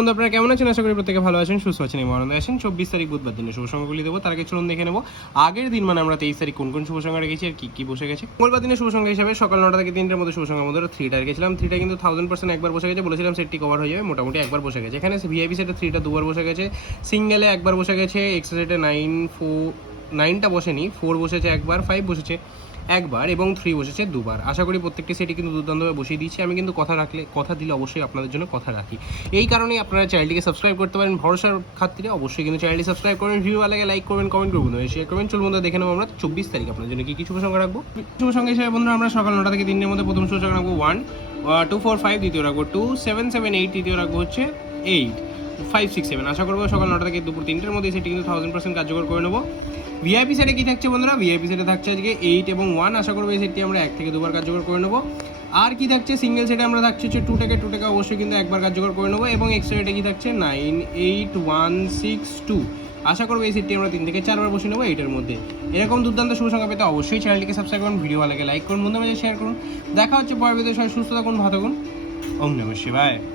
বন্ধু আপনারা কেমন আছেন? আশা করি প্রত্যেকে ভালো আছেন, সুস্থ আছেন এবং আনন্দে আছেন। 24 তারিখ বুধবার দিনে শুভ সংখ্যাগুলি দেবো, তার আগে চলুন দেখে নেবো আগের দিন মানে আমরা 23 তারিখ কোন কোন শুভ সংখ্যা রেখেছি আর কি কি বসে গেছে। মঙ্গলবার দিনে শুভ সংখ্যা হিসাবে সকাল 9টা থেকে 3টার মধ্যে শুভ সংখ্যার মধ্যে 3টা রেখেছিলাম। 3টা কিন্তু 1000% একবার বসে গেছে, বলেছিলাম সেটটি কভার হয়ে যাবে, মোটামুটি একবার বসে গেছে। এখানে ভিআইপি সেটে 3টা দুবার বসে গেছে, সিঙ্গেলে একবার বসে গেছে, এক্সট্রা সেটে 9টা বসেনি, 4 বসেছে একবার, 5 বসেছে একবার এবং 3 বসেছে দুবার। আশা করি প্রত্যেকটি সেটই কিন্তু দুর্দান্তভাবে বসিয়ে দিয়েছি। আমি কিন্তু কথা দিলে অবশ্যই আপনাদের জন্য কথা রাখি। এই কারণেই আপনারা চ্যানেলটিকে সাবস্ক্রাইব করতে পারেন ভরসার খাতিরে। অবশ্যই কিন্তু চ্যানেলটি সাবস্ক্রাইব করবেন, ভিডিও ভালো লাগে লাইক করবেন, কমেন্ট করবেন, শেয়ার করবেন। চলুন বন্ধুরা দেখে নেবো আমরা 24 তারিখ আপনার জন্য কি শুভ সংখ্যা রাখবো। শুভ সংখ্যা হিসেবে বন্ধুরা আমরা সকাল 9টা থেকে 3টার মধ্যে প্রথম শুভ সংখ্যা রাখবো 1, 2, 4, 5, দ্বিতীয় রাখবো 2, 7, 7, 8, তৃতীয় রাখবো হচ্ছে 8, 5, 6, 7। আশা করবো সকাল 9টা থেকে দুপুর 3টার মধ্যে সেটি কিন্তু 1000% কার্যকর করে নেবো। ভিআইপি সেটে কি থাকছে বন্ধুরা? ভিআইপি সেটে থাকছে আজকে 8 এবং 1। আশা করবো এই সেটটি আমরা 1 থেকে 2বার কার্যকর করে নেবো। আর কি থাকছে সিঙ্গেল সেটে আমরা থাকছে হচ্ছে 2টাকে অবশ্যই কিন্তু একবার কার্যকর করে নেবো এবং এক্সট্রা সেটে কি থাকছে 9, 8, 1, 6, 2। আশা করবো এই সেটটি আমরা 3 থেকে 4বার বসে নেবো 8-এর মধ্যে। এরকম দুর্দান্ত শুভ সংখ্যা পেতে অবশ্যই চ্যানেলটিকে সাবস্ক্রাইব করুন, ভিডিও ভালো লাগে লাইক করুন, বন্ধুদের মাঝে শেয়ার করুন। দেখা হচ্ছে পরের ভিডিওতে। সবাই সুস্থ থাকুন, ভালো থাকুন। ওম নমঃ শিবায়।